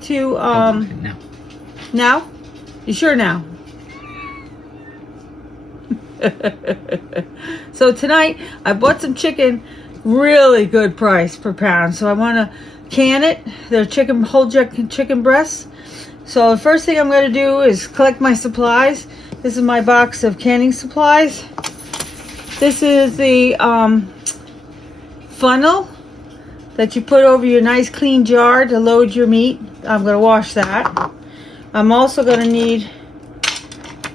To now? You sure now? So tonight I bought some chicken, really good price per pound. So I want to can it. They're whole chicken breasts. So the first thing I'm going to do is collect my supplies. This is my box of canning supplies. This is the funnel that you put over your nice clean jar to load your meat. I'm going to wash that. I'm also going to need,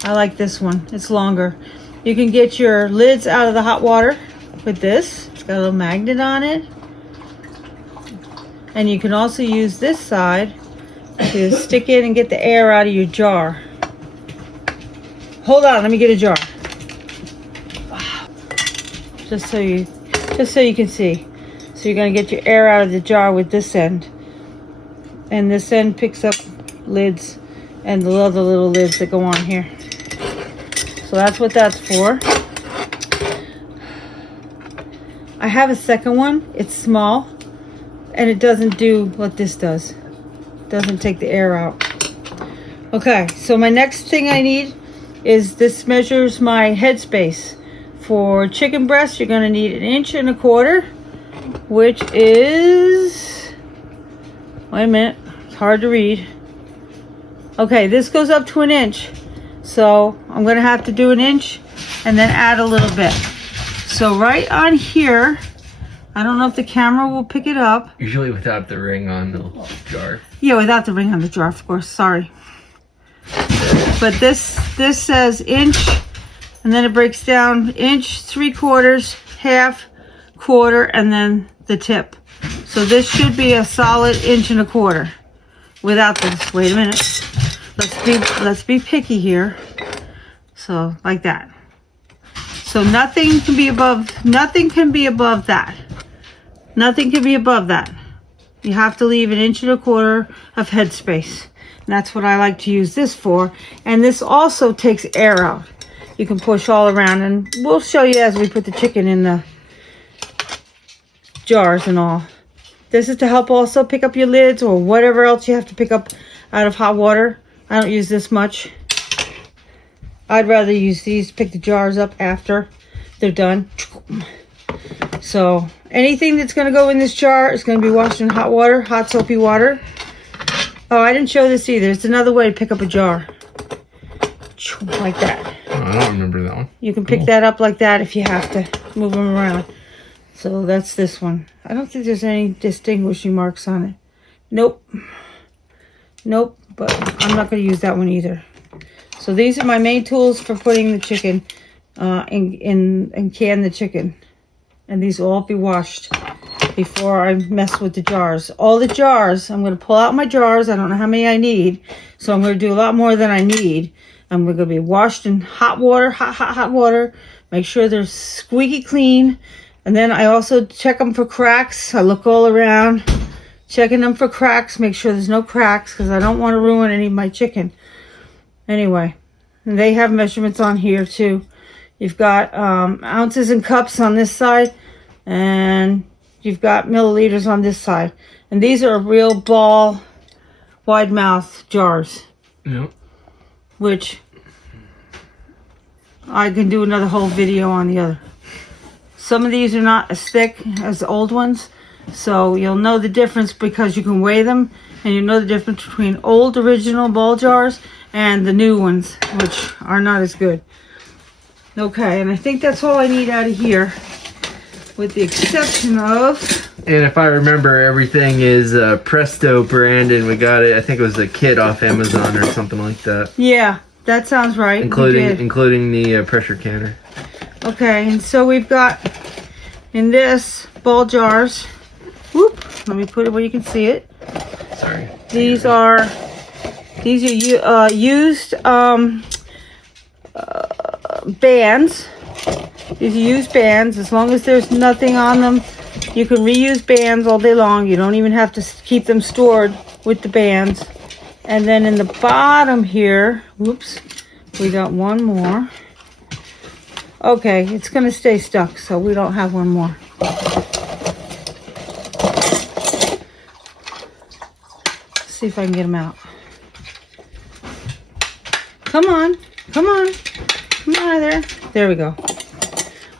I like this one, it's longer. You can get your lids out of the hot water with this. It's got a little magnet on it. And you can also use this side to stick it and get the air out of your jar. Hold on, let me get a jar. Just so you can see. So you're going to get your air out of the jar with this end. And this end picks up lids and the other little lids that go on here. So that's what that's for. I have a second one. It's small. And it doesn't do what this does. It doesn't take the air out. Okay, so my next thing I need is this measures my head space. For chicken breast, you're going to need 1.25 inches. Which is, wait a minute, it's hard to read. Okay, this goes up to 1 inch. So I'm going to have to do 1 inch and then add a little bit. So right on here, I don't know if the camera will pick it up. Usually without the ring on the jar. Yeah, without the ring on the jar, of course, sorry. But this says inch, and then it breaks down 1 3/4 inch, half, quarter, and then the tip. So this should be a solid 1.25 inches without this. Wait a minute. Let's be picky here. So like that. So nothing can be above that. Nothing can be above that. You have to leave 1.25 inches of headspace. And that's what I like to use this for. And this also takes air out. You can push all around, and we'll show you as we put the chicken in the jars and all. This is to help also pick up your lids or whatever else you have to pick up out of hot water. I don't use this much. I'd rather use these to pick the jars up after they're done. So anything that's going to go in this jar is going to be washed in hot water, hot soapy water. Oh, I didn't show this either. It's another way to pick up a jar. Like that. Oh, I don't remember that one. You can pick that up like that if you have to move them around. So that's this one. I don't think there's any distinguishing marks on it. Nope. But I'm not going to use that one either. So these are my main tools for putting the chicken and can the chicken. And these will all be washed before I mess with the jars. All the jars, I'm going to pull out my jars. I don't know how many I need. So I'm going to do a lot more than I need. I'm going to be washed in hot water, hot water. Make sure they're squeaky clean. And then I also check them for cracks. I look all around, checking them for cracks. Make sure there's no cracks because I don't want to ruin any of my chicken. Anyway, and they have measurements on here too. You've got ounces and cups on this side, and you've got milliliters on this side. And these are real ball, wide mouth jars. Yep. Which I can do another whole video on the other. Some of these are not as thick as the old ones, so you'll know the difference because you can weigh them, and you know the difference between old original ball jars and the new ones, which are not as good. Okay, and I think that's all I need out of here, with the exception of... And if I remember, everything is Presto brand, and we got it, I think it was a kit off Amazon or something like that. Yeah, that sounds right. Including the pressure canner. Okay, and so we've got in this ball jars. Whoop! Let me put it where you can see it. Sorry. These are used bands. These are used bands. As long as there's nothing on them, you can reuse bands all day long. You don't even have to keep them stored with the bands. And then in the bottom here, whoops, we got one more. Okay, it's going to stay stuck, so we don't have one more. see if I can get them out. Come on. Come on. Come on there. There we go.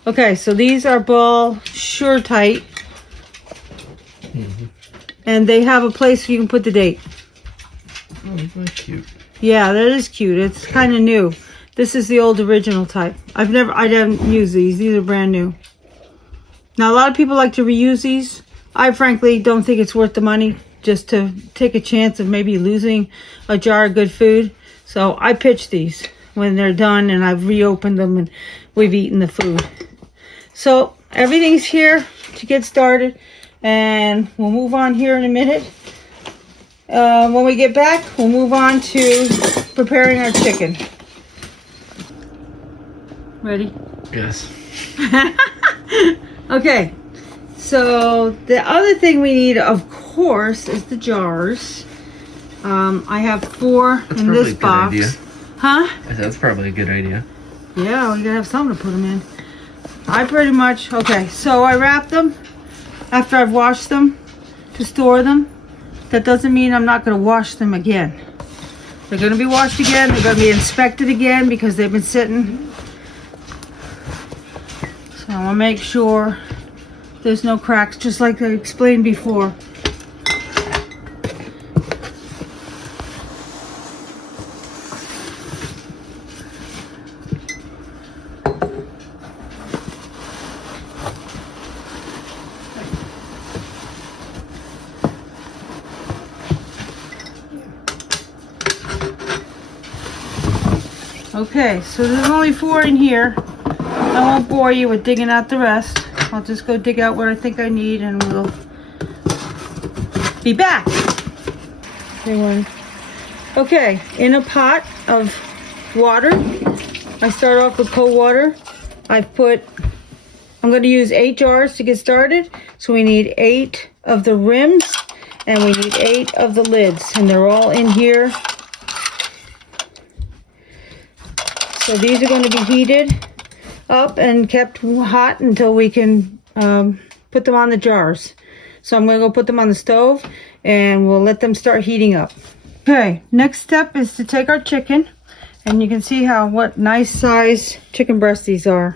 Okay, so these are Ball Sure Tight. And they have a place where you can put the date. Oh, that's cute. Yeah, that is cute. It's kind of new. This is the old original type. I didn't use these. These are brand new. Now, a lot of people like to reuse these. I frankly don't think it's worth the money just to take a chance of maybe losing a jar of good food. So I pitch these when they're done and I've reopened them and we've eaten the food. So everything's here to get started. And we'll move on here in a minute. When we get back, we'll move on to preparing our chicken. Ready? Yes. Okay. So the other thing we need, of course, is the jars. I have 4 That's in probably this a good box. idea. Huh? That's probably a good idea. Yeah, we gotta have something to put them in. I pretty much, okay, so I wrap them after I've washed them to store them. That doesn't mean I'm not gonna wash them again. They're gonna be washed again, they're gonna be inspected again because they've been sitting. So I wanna make sure there's no cracks, just like I explained before. Okay, so there's only 4 in here. I won't bore you with digging out the rest. I'll just go dig out what I think I need and we'll be back. Okay, in a pot of water, I start off with cold water. I'm going to use 8 jars to get started. So we need 8 of the rims and we need 8 of the lids. And they're all in here. So these are going to be heated up and kept hot until we can put them on the jars. So I'm going to go put them on the stove and we'll let them start heating up. Okay, next step is to take our chicken, and you can see what nice size chicken breasts these are.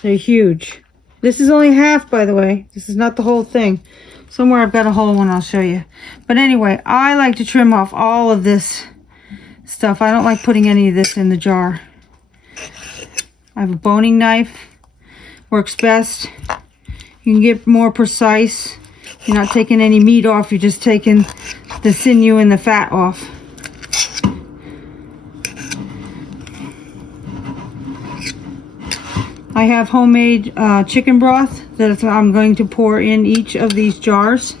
They're huge. This is only half, by the way. This is not the whole thing. Somewhere I've got a whole one I'll show you. But anyway, I like to trim off all of this stuff. I don't like putting any of this in the jar. I have a boning knife. Works best. You can get more precise. You're not taking any meat off. You're just taking the sinew and the fat off. I have homemade chicken broth that I'm going to pour in each of these jars.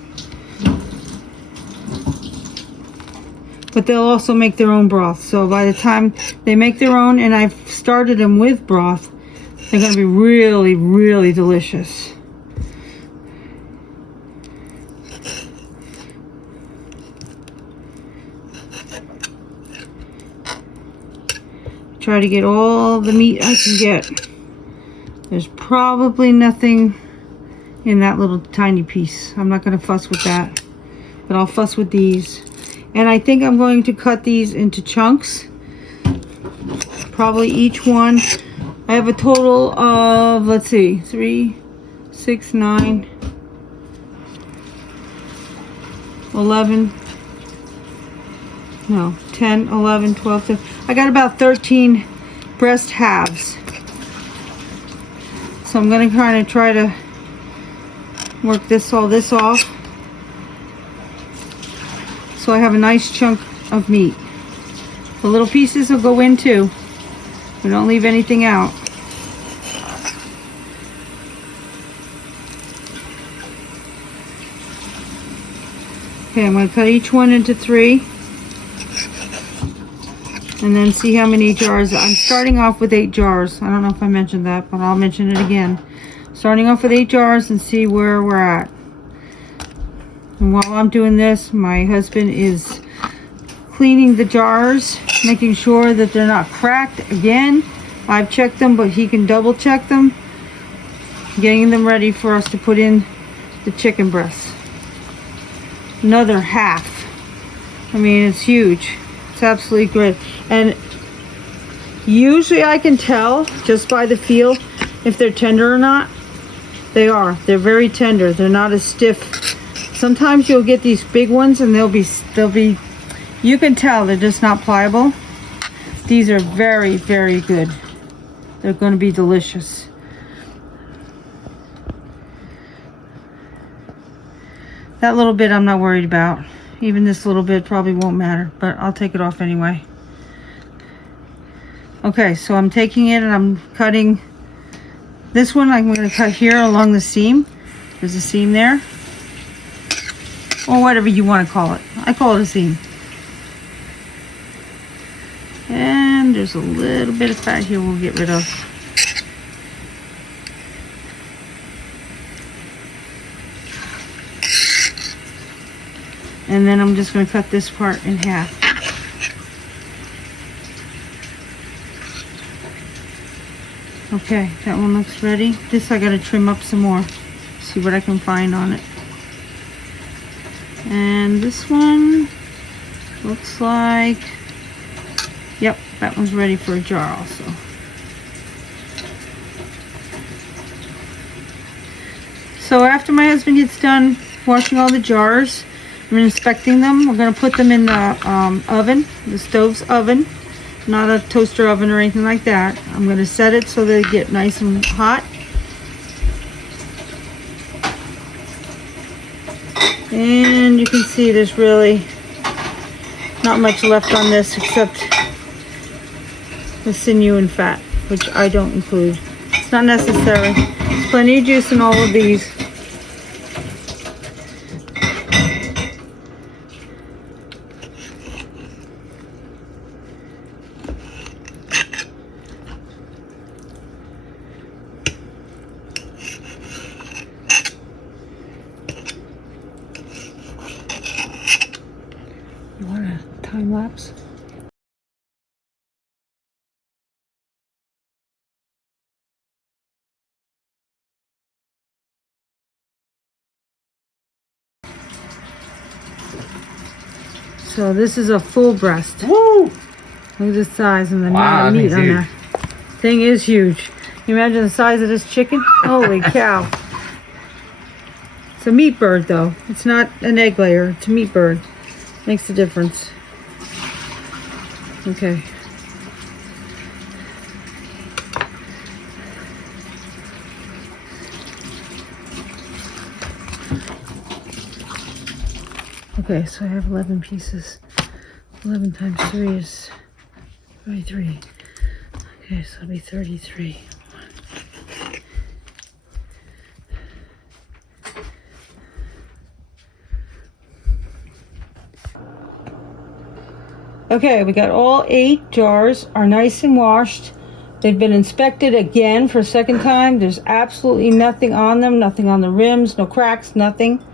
But they'll also make their own broth. So by the time they make their own, and I've started them with broth, they're going to be really, really delicious. Try to get all the meat I can get. There's probably nothing in that little tiny piece. I'm not going to fuss with that. But I'll fuss with these. And I think I'm going to cut these into chunks. Probably each one. I have a total of, let's see, 3, 6, 9, 11, no, 10, 11, 12, 13. I got about 13 breast halves. So I'm going to try to work all this off. So I have a nice chunk of meat. The little pieces will go in too. We don't leave anything out. Okay, I'm going to cut each one into 3. And then see how many jars. I'm starting off with 8 jars. I don't know if I mentioned that, but I'll mention it again. Starting off with 8 jars and see where we're at. And while I'm doing this, my husband is cleaning the jars, making sure that they're not cracked again. I've checked them, but he can double check them. Getting them ready for us to put in the chicken breasts. another half. I mean, it's huge. It's absolutely great. And usually I can tell just by the feel if they're tender or not. They are. They're very tender. They're not as stiff. Sometimes you'll get these big ones and they'll be, you can tell they're just not pliable. These are very, very good. They're going to be delicious. That little bit I'm not worried about. Even this little bit probably won't matter, but I'll take it off anyway. Okay, so I'm taking it and I'm cutting this one. I'm going to cut here along the seam. There's a seam there. Or whatever you want to call it. I call it a seam. And there's a little bit of fat here we'll get rid of. And then I'm just going to cut this part in half. Okay, that one looks ready. This I got to trim up some more. See what I can find on it. And this one looks like, yep, that one's ready for a jar also. So after my husband gets done washing all the jars, I'm inspecting them. We're going to put them in the oven, the stove's oven, not a toaster oven or anything like that. I'm going to set it so they get nice and hot. And you can see there's really not much left on this except the sinew and fat, which I don't include. It's not necessary. There's plenty of juice in all of these. You want a time lapse? So this is a full breast. Woo! Look at the size and the Wow, amount of meat that on thing's there. Thing is huge. Can you imagine the size of this chicken? Holy cow. It's a meat bird though. It's not an egg layer. It's a meat bird. Makes a difference. Okay. Okay, so I have 11 pieces. 11 times 3 is 33. Okay, so it'll be 33. Okay, we got all 8 jars are nice and washed. They've been inspected again for a second time. There's absolutely nothing on them, nothing on the rims, no cracks, nothing.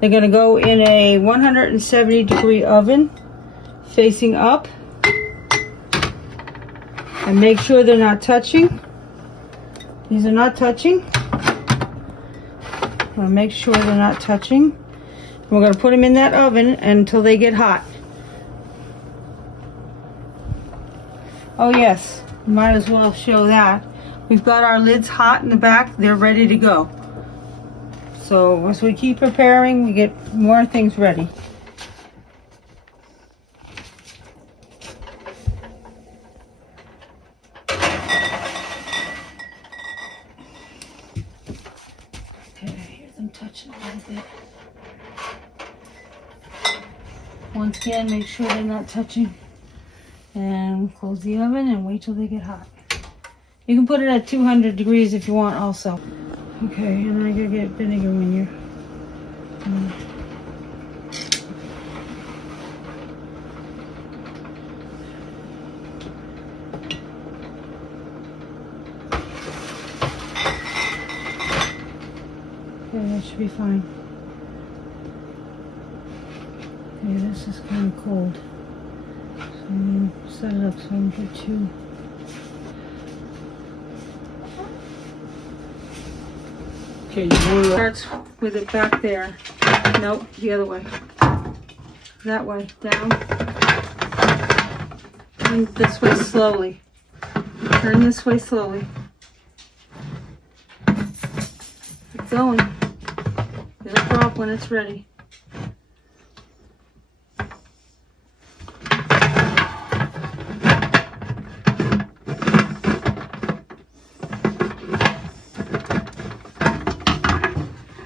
They're gonna go in a 170-degree oven, facing up. And make sure they're not touching. These are not touching. I'll make sure they're not touching. We're gonna put them in that oven until they get hot. Oh yes, might as well show that. We've got our lids hot in the back. They're ready to go. So as we keep preparing, we get more things ready. Okay, hear them touching a little bit. Once again, make sure they're not touching. And close the oven and wait till they get hot. You can put it at 200 degrees if you want also. Okay, and I gotta get vinegar when you're... Okay, that should be fine. Okay, this is kind of cold. So I'm gonna set it up so I can get 2. Okay, you starts with it back there. Nope, the other way. That way, down. And this way slowly. Turn this way slowly. Keep going. It'll drop when it's ready.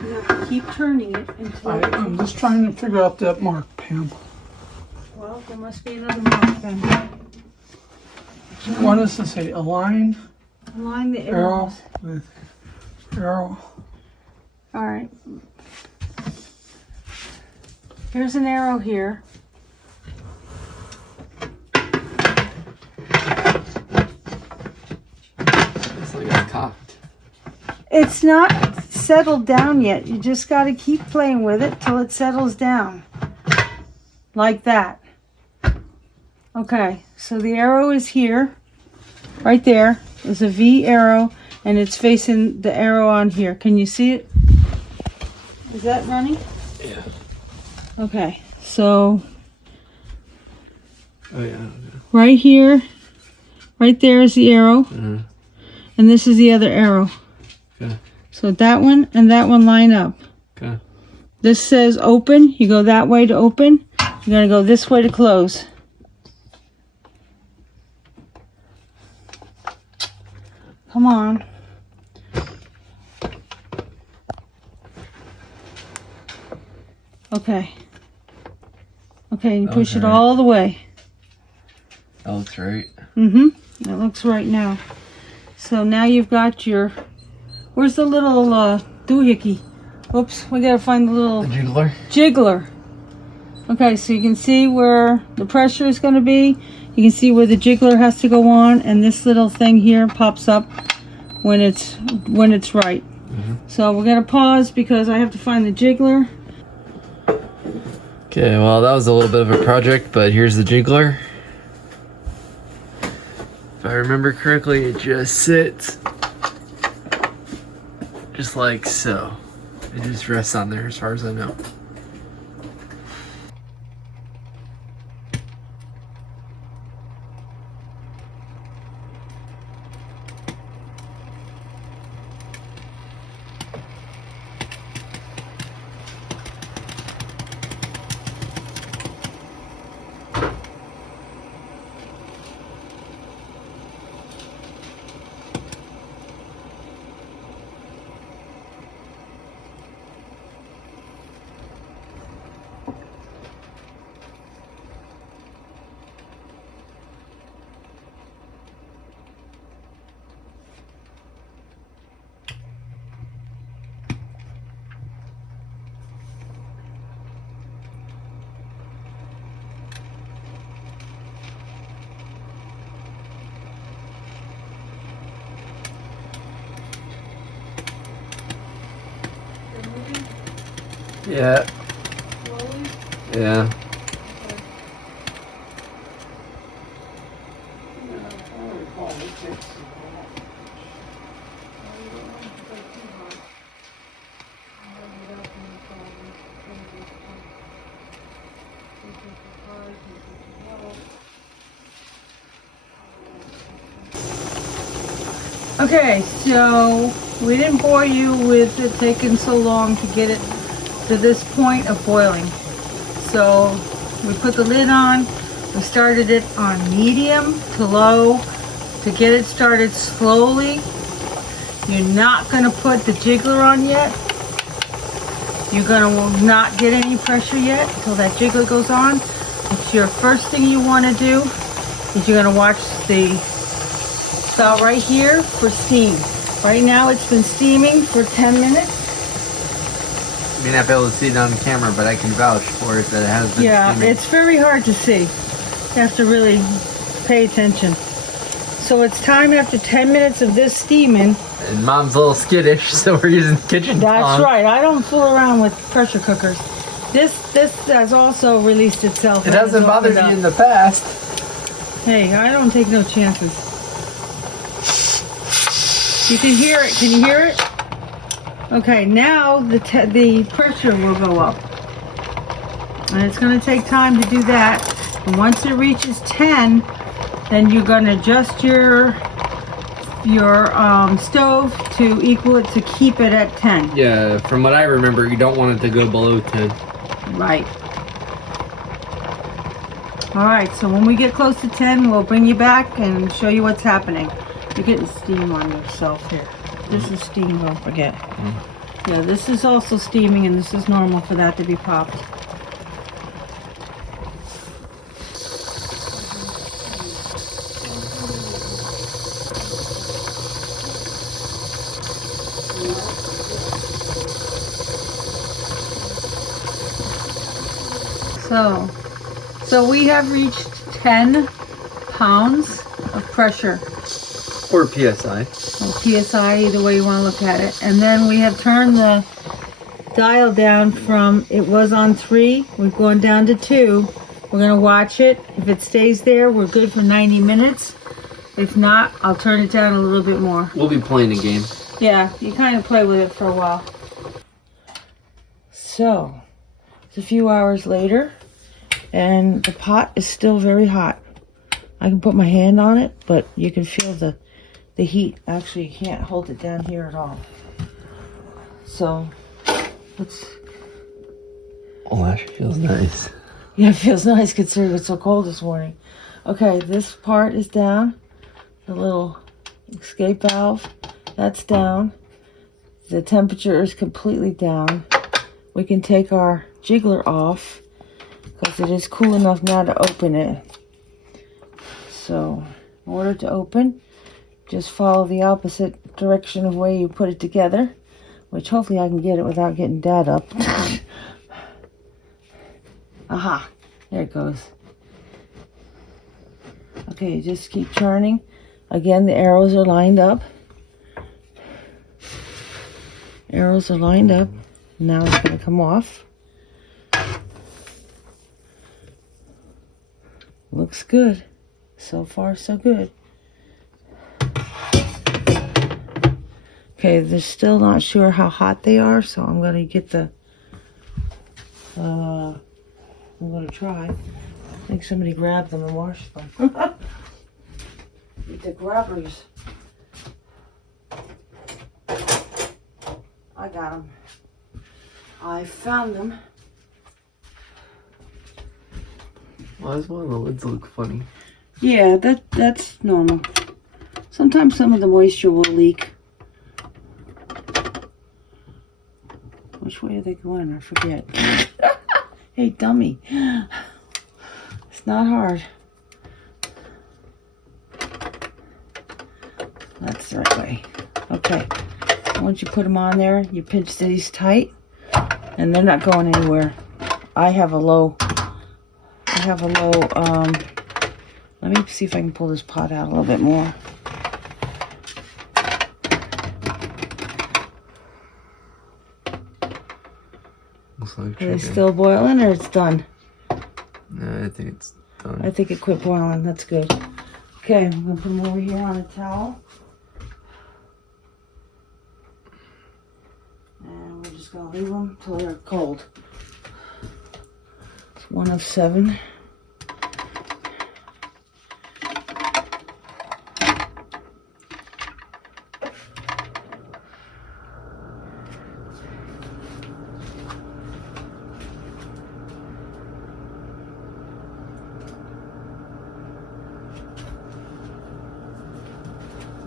You have to keep turning it until I'm just trying to figure out that mark, Pam. well, there must be another mark then. What does it say? Align Align the arrow arrows. with arrow. All right. Here's an arrow here. It's like it's cocked. It's not settled down yet. You just got to keep playing with it till it settles down. Like that. Okay, so the arrow is here. Right there. There's a V arrow and it's facing the arrow on here. Can you see it? Is that running? Yeah. Okay, so Oh yeah. right here, right there is the arrow. Mhm. And this is the other arrow. Okay. So that one and that one line up. Okay. This says open. You go that way to open. You're going to go this way to close. Come on. Okay. Okay, you push it Okay. all the way. That looks right. Mm-hmm. That looks right now. So now you've got your... Where's the little doohickey? Oops, we gotta find the little The jiggler. jiggler. Okay, so you can see where the pressure is gonna be. You can see where the jiggler has to go on, and this little thing here pops up when it's right. So we're gonna pause because I have to find the jiggler. Okay, well that was a little bit of a project, but here's the jiggler. If I remember correctly, it just sits just like so. It just rests on there as far as I know. Yeah. Yeah. Okay, so we didn't bore you with it taking so long to get it to this point of boiling. So we put the lid on, we started it on medium to low to get it started slowly. You're not gonna put the jiggler on yet. You're gonna not get any pressure yet until that jiggler goes on. It's your first thing you wanna do is you're gonna watch the spout right here for steam. Right now it's been steaming for 10 minutes. You may not be able to see it on camera, but I can vouch for it that it has been Yeah, steaming. it's very hard to see. You have to really pay attention. So it's time after 10 minutes of this steaming. And Mom's a little skittish, so we're using the kitchen That's tongs. right. I don't fool around with pressure cookers. This has also released itself. It hasn't bothered me in the past. Hey, I don't take no chances. You can hear it. Can you hear it? Okay, now the pressure will go up. And it's going to take time to do that. And once it reaches 10, then you're going to adjust your stove to equal it to keep it at 10. Yeah, from what I remember, you don't want it to go below 10. Right. All right, so when we get close to 10, we'll bring you back and show you what's happening. You're getting steam on yourself here. This is steam, don't forget. Yeah, this is also steaming, and this is normal for that to be popped. So we have reached 10 pounds of pressure. Or PSI. Or PSI, either way you want to look at it. And then we have turned the dial down from, it was on 3, we've gone down to 2. We're going to watch it. If it stays there, we're good for 90 minutes. If not, I'll turn it down a little bit more. We'll be playing a game. Yeah, you kind of play with it for a while. So, it's a few hours later, and the pot is still very hot. I can put my hand on it, but you can feel the heat. Actually, you can't hold it down here at all. So, let's... Oh, that feels nice. Yeah, it feels nice considering it's so cold this morning. Okay, this part is down. The little escape valve, that's down. The temperature is completely down. We can take our jiggler off because it is cool enough now to open it. So, in order to open, just follow the opposite direction of where you put it together, which hopefully I can get it without getting Dad up. Aha, there it goes. Okay, just keep turning. Again, the arrows are lined up. Arrows are lined up. Now it's going to come off. Looks good. So far, so good. Okay, they're still not sure how hot they are, so I'm going to get the... I'm going to try. I think somebody grabbed them and washed them. Get the grabbers. I got them. I found them. Why does one of the lids look funny? Yeah, that's normal. Sometimes some of the moisture will leak. Which way are they going? I forget. Hey, dummy. It's not hard. That's the right way. Okay. Once you put them on there, you pinch these tight, and they're not going anywhere. I have a low, let me see if I can pull this pot out a little bit more. Looks like Are they still boiling, or it's done? No, I think it's done. I think it quit boiling. That's good. Okay, I'm going to put them over here on a towel. And we're just going to leave them until they're cold. It's 1 of 7.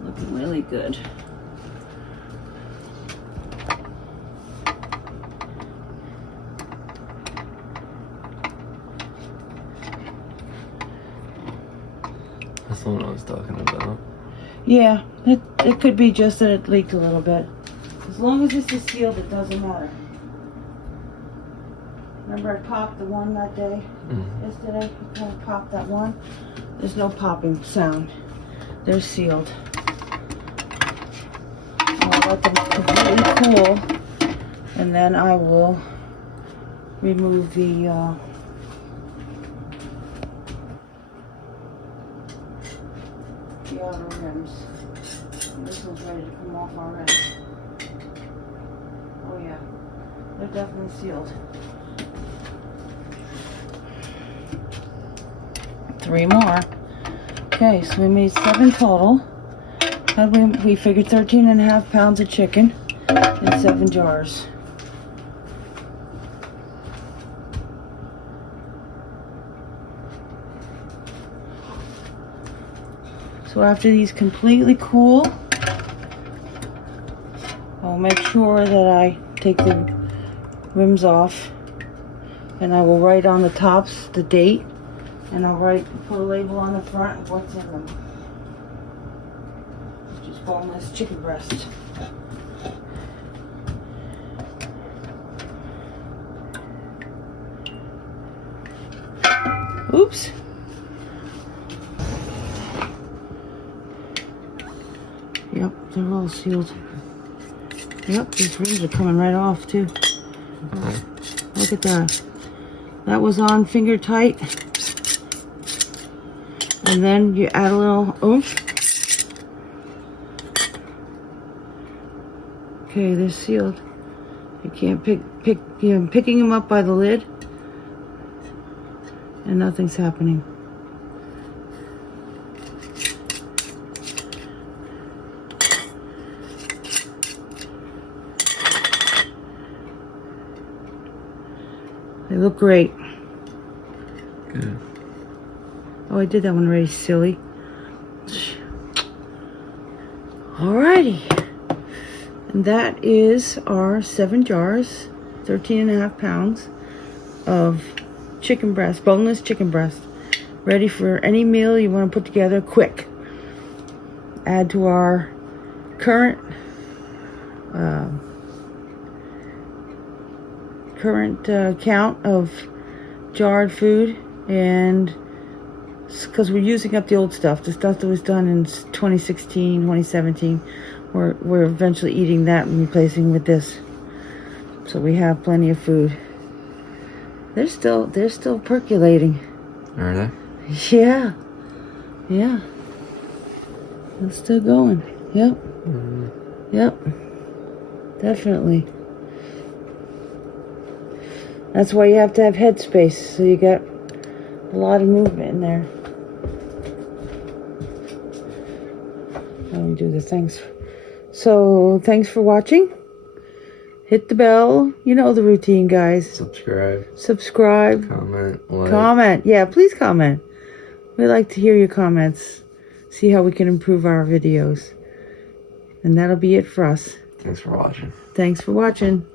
Looking really good. That's the one I was talking about. Yeah, it could be just that it leaked a little bit. As long as this is sealed, it doesn't matter. Remember I popped the one that day? Yesterday? I kind of popped that one. There's no popping sound. They're sealed. I'll let them completely cool, and then I will remove the outer rims. And this one's ready to come off already. Oh yeah, they're definitely sealed. 3 more. Okay, so we made 7 total. We figured 13.5 pounds of chicken in 7 jars. So after these completely cool, I'll make sure that I take the rims off, and I will write on the tops the date, and I'll put a label on the front of what's in them. Which is boneless chicken breast. Oops. Yep, they're all sealed. Yep, these rims are coming right off too. Look at that. That was on finger tight. And then you add a little oomph. Okay, they're sealed. You can't I'm picking them up by the lid. And nothing's happening. They look great. Good. Oh, I did that one already, silly. Alrighty. And that is our 7 jars, 13.5 pounds of chicken breast, boneless chicken breast. Ready for any meal you want to put together quick. Add to our current count of jarred food, and because we're using up the old stuff, the stuff that was done in 2016, 2017, we're eventually eating that and replacing with this. So we have plenty of food. They're still percolating. Are they? Yeah. Yeah. They're still going. Yep. Yep. Definitely. That's why you have to have headspace, so you got a lot of movement in there. Let me do the thanks. So, thanks for watching. Hit the bell. You know the routine, guys. Subscribe. Comment. Like. Comment. Yeah, please comment. We like to hear your comments. See how we can improve our videos. And that'll be it for us. Thanks for watching. Thanks for watching.